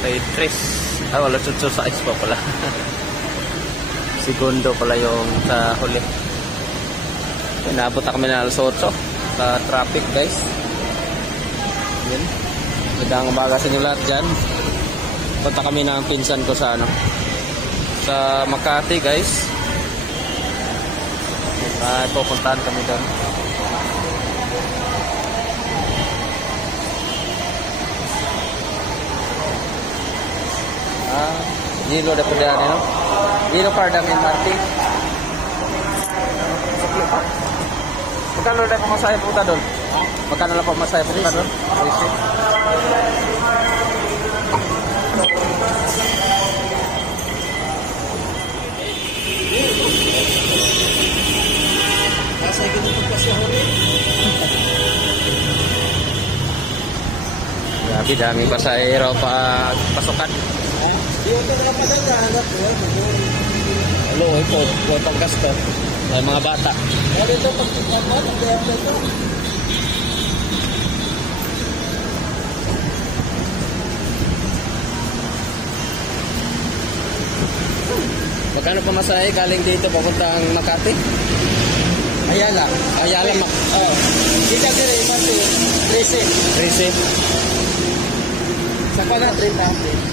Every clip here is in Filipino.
Kay Tres. Ah, wala sa ice pa pala. Segundo pala yung sa huli. Inabot na kami na alas 8 sa traffic, guys. Yan. Magandang umaga sa inyo lahat dyan. Punta kami ng pinsan ko sa sa Makati, guys. Pupuntahan kami doon. Gilo na po dyan, no? Gilo Cardang MRT. Magkano na po masaya punta doon? Magkano na po masaya punta doon? Nasa ganun po kasi huli. Grabe, daming pasahero pa pasukan. Yung ito wala pa lang nahanap po. Hello, ito. Huwag pagkasto. Ay, mga bata. Pero ito, pagkikat mo, kaya pa ito. Magkano pa masaya galing dito papuntang Makati? Ayala. Ayala, Oh. Kita dire, pati. 13. 13. Sa pala, 30.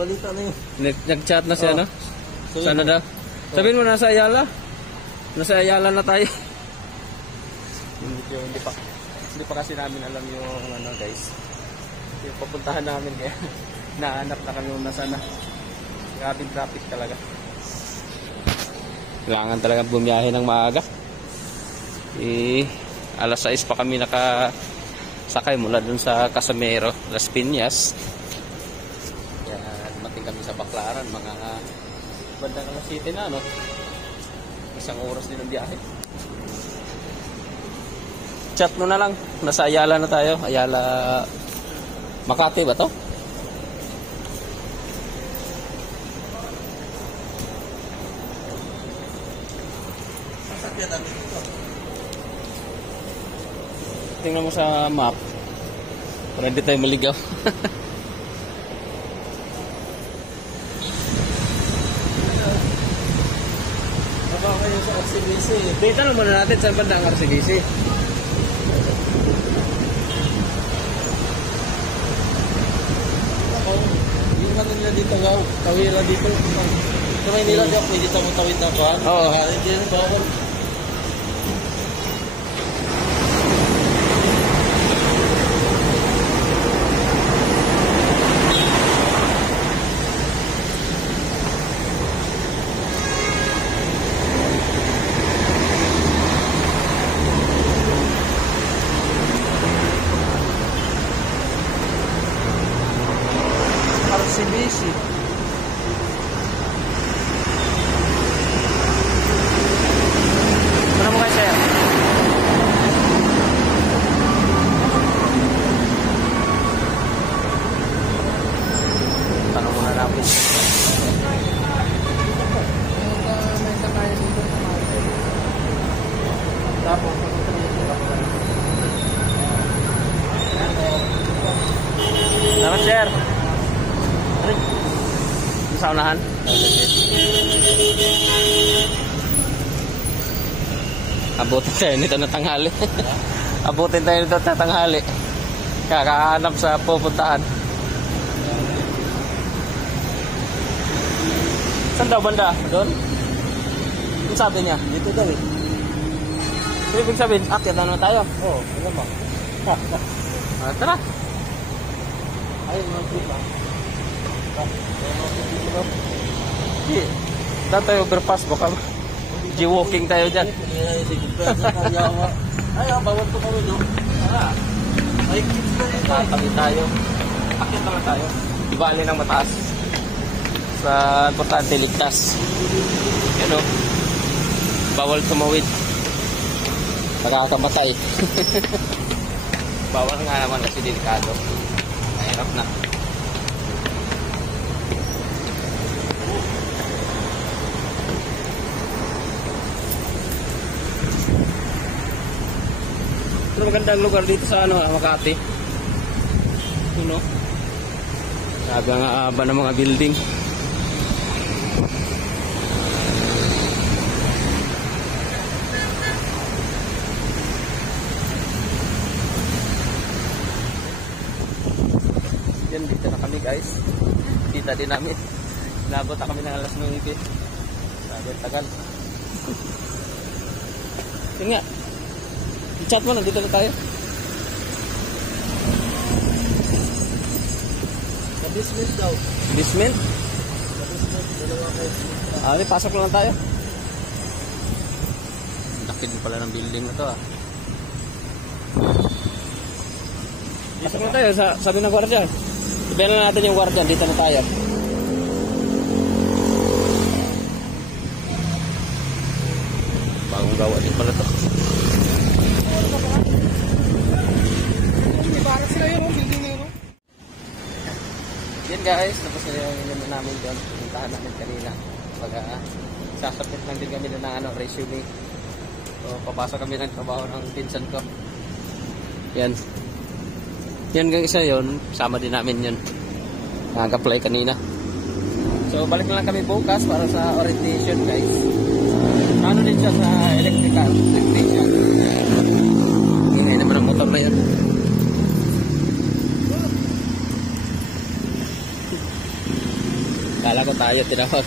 Balita na yun. Nag-chat na siya, no? Sana daw. Sabihin mo, nasa Ayala. Nasa Ayala na tayo. Hindi pa kasi namin alam yung guys. Yung papuntahan namin kaya nahanap na kami kung nasa na. Grabing traffic talaga. Kailangan talaga bumiyahe ng maaga. Alas 6 pa kami nakasakay mula dun sa Casamero, Las Piñas. Kami sa Baclaran, mga bandang alas 7 na, no? Isang oras din ang biyahe. Chat mo na lang. Nasa Ayala na tayo. Ayala, Makati ba to? Sasakyan namin ito. Tingnan mo sa map. Para hindi tayo maligaw. Sa RCBC. Dito na muna natin sa bandang RCBC. Yung ano nila dito, tawira dito. Sa Maynila dito, pwede mo tawid na ba? Oo. Hindi na bawal. RCBC. Ano mo kayo sa'yo? Tanong muna namin. May sakaya dito. Tapos, Salamat, sir. Sa unahan. Abutin tayo nito na tanghali. Abutin tayo nito na tanghali. Kakahanap sa pupuntahan. Saan daw banda? Doon? Ano sabi niya? dito daw eh. So, ibig sabihin, akyat na naman tayo. Oo, ano ba? Tara. Ayun, mga trip ah. Hindi. Daan tayo overpass. Baka G-walking tayo dyan. Ay, bawal po kami doon. Ay, kids na ito. Tatabi tayo. Akit naman tayo. Di bali ng mataas. Sa importante, ligtas. Yan o. Bawal tumawid. Pagkakamatay. Bawal nga naman kasi delikado. Mahirap na. Pero magandang lugar dito sa Makati. Ito, sabi nga aba ng mga building. Yan, dito na kami guys. Kita din namin. Nabot na kami ng alas 9. Sabi, tagal. Yun nga. I-chat mo, nandito na tayo. Sa basement daw. Basement? Sa basement, dalawa kayo. Pasok lang tayo. Laki din pala ng building na to Pasok lang tayo, sabi ng gwardiya. Sabihan na natin yung gwardiya, dito na tayo. Bagong gawa din pala to. Para sila yung building nyo. Yan guys, tapos na yung namin doon. Puntahan namin kanina. Sasapit lang din kami ng resume. So, papasok kami ng trabaho ng pinsan ko. Yan. Yan gang isa yun. Sama din namin yun. Nag-apply kanina. So, balik na lang kami bukas para sa orientation guys. Ano din siya sa electrical. Electrician. Ingay naman ang motor na yan. Kala ko tayo tinawag.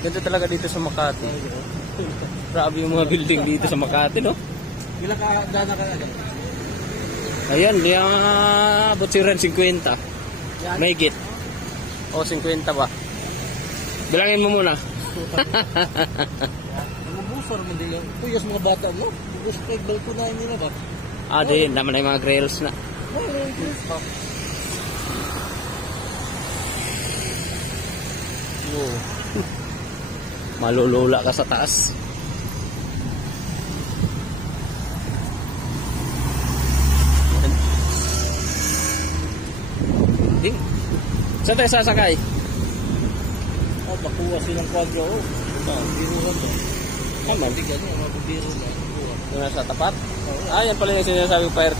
Ganda talaga dito sa Makati. Grabe yung mga building dito sa Makati, no? Ilang dana ka agad? Ayan, di abot si Ren 50. May git. O 50 ba? Bilangin mo muna. Mabusor mo din yung tuyos mga bata mo. Gusto kayo balkonahin nila ba? Di naman ay mga grills na. Malulula ka sa taas. Saan tayo sasakay? Bakuha silang kwadro. Biro lang ba? Aman. Bigyan niya, mabibiro na. Yung nasa tapat? Yan pala yung sinasabi fire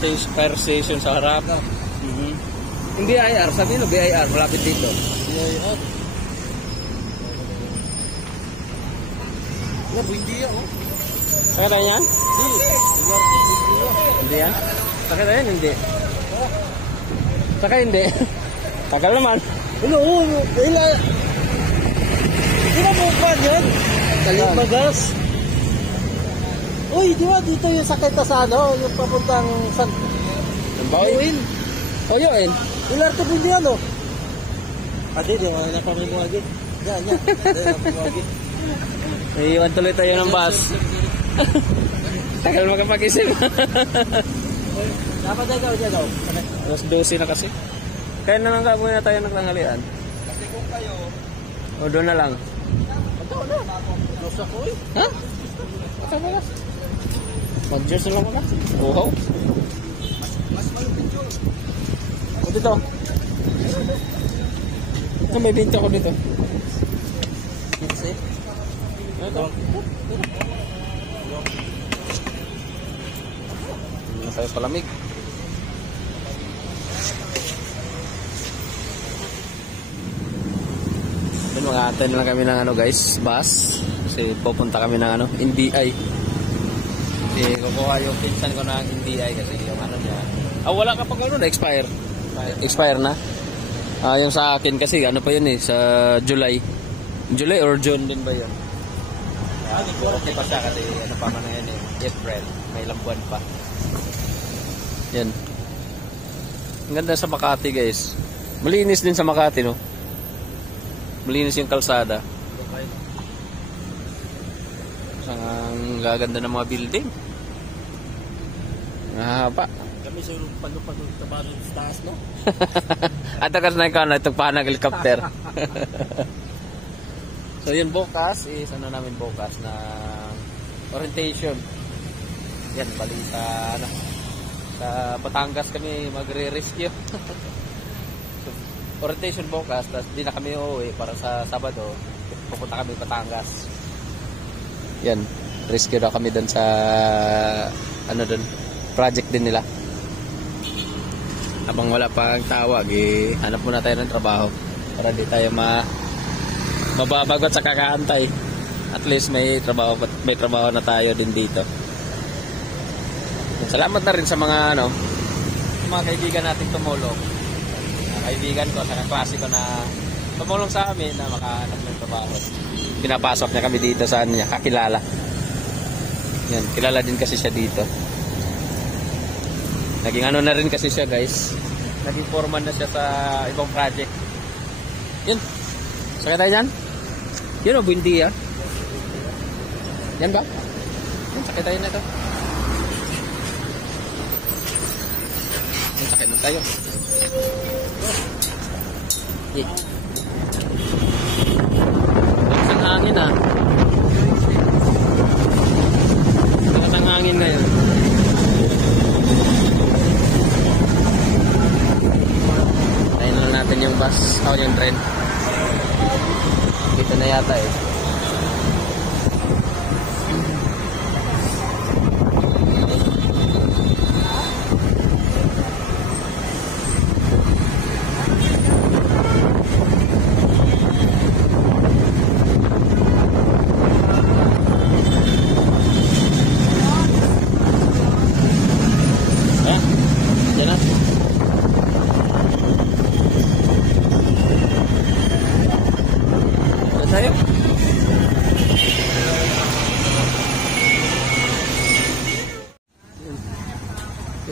station sa harap. Yung BIR, sabi nyo BIR, malapit dito. BIR? Hindi yan, Sakay tayo yan? Hindi yan? Sakay tayo yan? Hindi. Sakay hindi. Tagal naman. Di ba bukan yun? Kalimbagas. Uy, di ba dito yung sakit sa yung papuntang San... Yuin. Yuin. Ilarte po hindi yan, di wala na kami muwagin. Yan. Di na muwagin. Iiwan tuloy tayo ng bus. Tagal makapag-isip. Dapat tayo daw. Alas 12 na kasi. Kaya na lang gagawin na tayo ng tanghalian. Kasi kung kayo... O doon na lang. Ito na. Dos ako Ha? Pagkabalas. Mag-juice na lang muna. Uhaw. Mas malupit yun. O dito. Ito may binto ko dito. Kasi? Ito. Hindi na tayo palamig. Then mag-a-attend lang kami ng guys, bus. Kasi pupunta kami ng NBI. Kasi kukuha yung pinsan ko ng NBI kasi yung niya. Wala ka pag na-expire. Expire na. Yung sa akin kasi pa yun sa July. July or June din ba yun? Okay pa siya kasi pa man na yan April. May ilang buwan pa. Yan. Ang ganda sa Makati guys. Malinis din sa Makati, no? Malinis yung kalsada. Ang gaganda ng mga building. Mahaba. kami sa pagod sa balon sa taas, no? At takas na ikaw na itong panag helicopter. So yun bukas is ano namin bukas na orientation. Yan, bali sa ano, sa Batangas kami magre-rescue. So, orientation bukas, tapos di na kami uuwi para sa Sabado. Pupunta kami Batangas. Yan, rescue daw kami doon sa ano doon, project din nila. Habang wala pang tawag, hanap muna tayo ng trabaho para di tayo mababagot sa kakaantay. At least may trabaho na tayo din dito. Salamat na rin sa mga mga kaibigan nating tumulong. Kaibigan ko sa kaklase ko na tumulong sa amin na makahanap ng trabaho. Pinapasok niya kami dito sa niya, kakilala. Yan, kilala din kasi siya dito. Naging ano na rin kasi siya, guys. Naging foreman na siya sa ibang project. Yun. Sakay tayo dyan? Yun o, Buendia. Yan ba? Yun, sakay tayo na ito. Yun, sakay na tayo. Yeah. Ang hangin ah. Ang hangin ngayon. Tayin lang natin yung bus. Yung train. Dito na yata eh.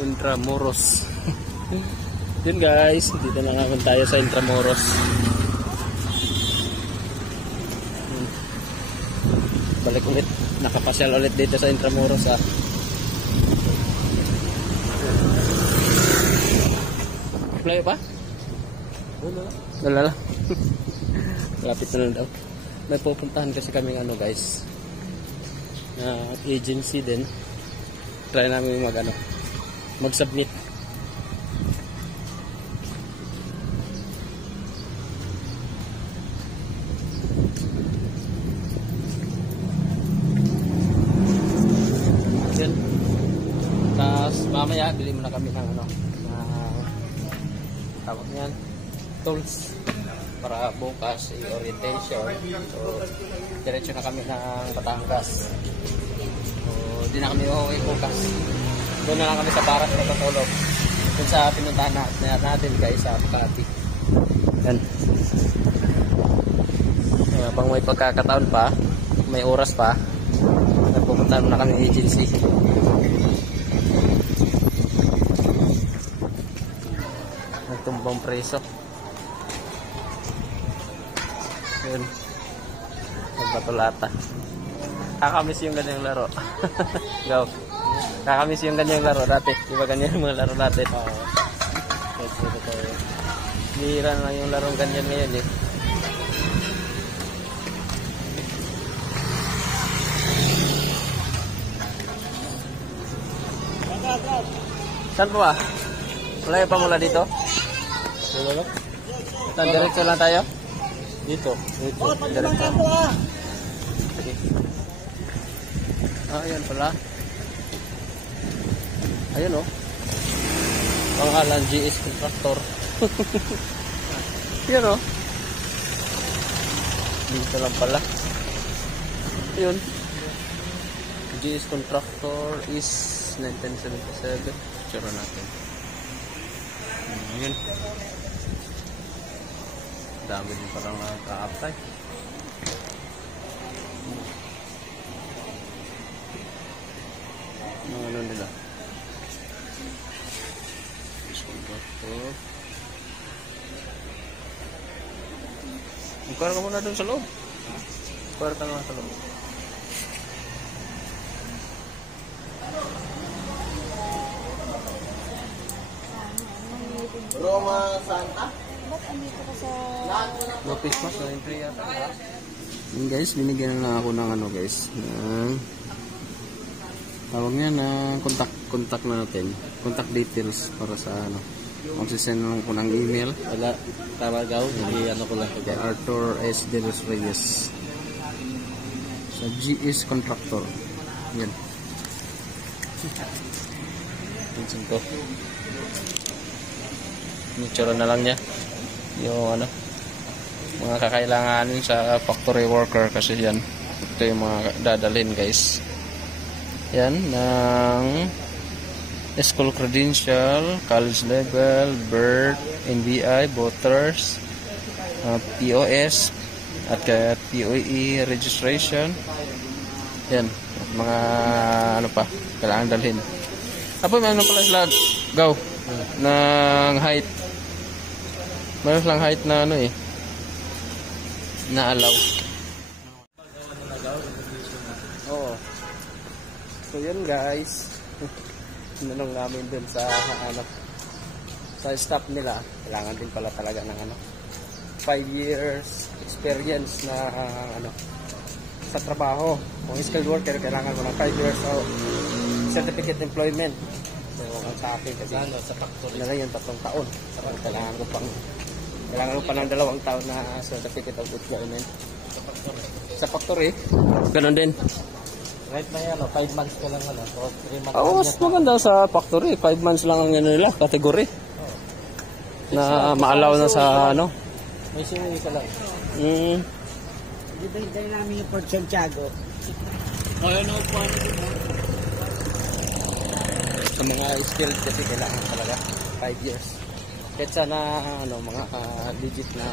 Intramuros. Yun guys, dito na naman tayo sa Intramuros. Balik ulit, nakapasyal ulit dito sa Intramuros ah. Layo pa? Wala lang. Lapit na lang daw. May pupuntahan kasi kaming guys, na agency din. Try namin mag-submit. Yan. Tapos mamaya bili muna kami ng tawag niyan, tools para bukas orientation. So diretso na kami ng Batangas. So di na kami uuwi bukas. Doon na lang kami sa barak na tutulog. Doon sa pinuntahan natin guys sa Makati. Yan. Habang may pagkakataon pa, may oras pa, pupuntahan na kami agency. Nagtumbang preso. Yun. Magbatulata. Kakamiss yung ganyang laro. Go. Kakamiss yung ganyang laro dati. Diba ganyan yung mga laro natin? Bihira na lang yung larong ganyan ngayon eh. Saan po ba? Wala pa mula dito? Wala lang. Diretso lang tayo? Dito. Diretso. Okay. Ayan pala. Ayun oh. Pangalan GS Contractor. Yan oh. Dito lang pala. Ayun. GS Contractor is 1977. Tsura natin. Ayun. Dami din parang nakaka-apply. Ano nila? Buka ka muna dun sa loob. Buka ka muna sa loob. Roma Santa. Ba't andito ka sa... No face mask na entry yata. Yun guys, binigyan na lang ako ng ano guys. Tawag niya na contact natin. Contact details para sa ano. Kung sisend lang ko ng email. Wala. Tama gaw. Hindi ano ko lang. Kay Arthur S. De Los Reyes. Sa GS Contractor. Yan. Pinsin ko. Nitsura na lang niya. Yung ano. Mga kakailanganin sa factory worker kasi yan. Ito yung mga dadalhin guys. Yan. Ng school credential, college level, birth, NBI, voters, POS, at POE registration. Yan. Mga ano pa. Kailangan dalhin. Apo, may ano pala sila. Go. Ng height. Mayroon lang height na ano eh. Na-allow. Oo. So yun guys. Nanong namin dun sa ano, sa staff nila. Kailangan din pala talaga ng ano 5 years experience na ano sa trabaho. Kung skilled worker, kailangan mo ng 5 years o certificate employment. So ang sa akin kasi Ano, sa factory. na ngayon 3 taon. So, kailangan ko pa ng 2 taon na certificate of employment. Sa factory, ganun din. Right na yan, 5 months ka lang ano. So 3 months. Mas maganda sa factory. 5 months lang ang ano nila, category. Na maalaw na sa ano. May sinuwi ka lang. Di ba hintay namin yung Port Santiago? Ayun na po. Sa mga skilled kasi kailangan talaga 5 years. Kahit sana ano, mga legit na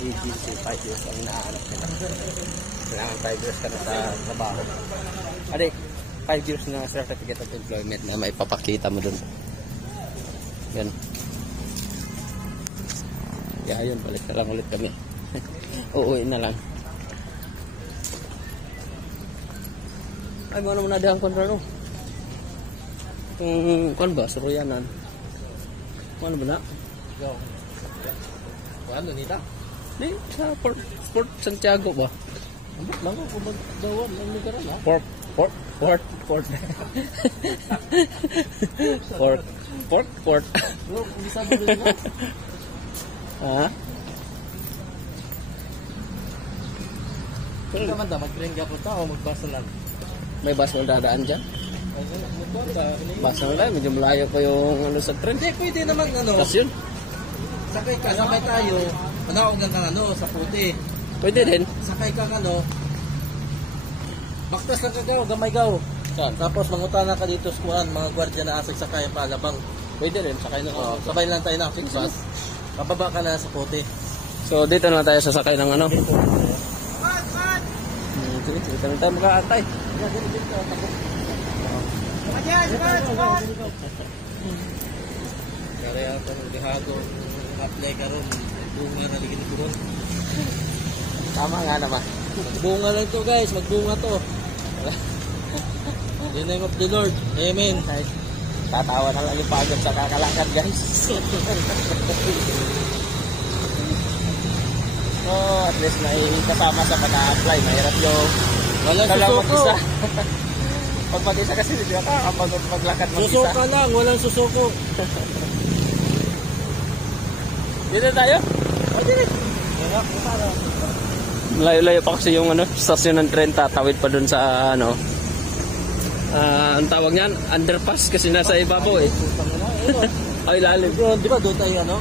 agency, 5 years ang inaanap nila. Kailangan 5 years ka na sa trabaho. Ade, 5 years na certificate of employment na maipapakita mo dun. Yan. Kaya yun, balik na lang ulit kami. Uuwi na lang. Ay, mo naman na dahang kontra no? Itong, kuan ba? Suruyanan. Ano ba na? Go. Ano nita? Di, sa Port Santiago ba? Mango ko magdawan ng lugar na. Port. Bro, bisa mo din mo. Ha? Kung naman da, mag-bring po tao, magbasa lang. May bus na dadaan dyan? Bus na lang, medyo malayo pa yung ano sa trend. Hindi, pwede naman ano. Tapos yun, Sakay ka, sakay tayo. Manawag lang kang ano, sa puti. pwede din. Sakay kang ano. Baktas lang kagaw, gamay gaw. Saan? Tapos mangutana ka dito sa mga gwardiya na asag sakay pa alabang. Pwede rin, sakay na Oh, sabay lang tayo ng bus. Pababa ka na sa puti. So dito na tayo sasakay ng ano. Sige, dito na tayo mag-aantay. Kaya ako naghago apply karon bunga na ligid ko ron. Tama nga naman. Bunga lang to guys, magbunga to. In the name of the Lord. Amen. Tatawa na lang yung pagod sa kakalakad guys. So at least may kasama sa pag-a-apply. Mahirap yung Walang dalawa susuko. mag-isa. Pag mag-isa kasi hindi ka kapag maglakad mag-isa. Susuka lang, walang susuko. Dito tayo? Layo-layo pa kasi yung ano, stasyon ng tren, tatawid pa dun sa ano. Ang tawag niyan, underpass kasi nasa ibabaw eh. Ay lalim. Bro, di ba doon tayo ano?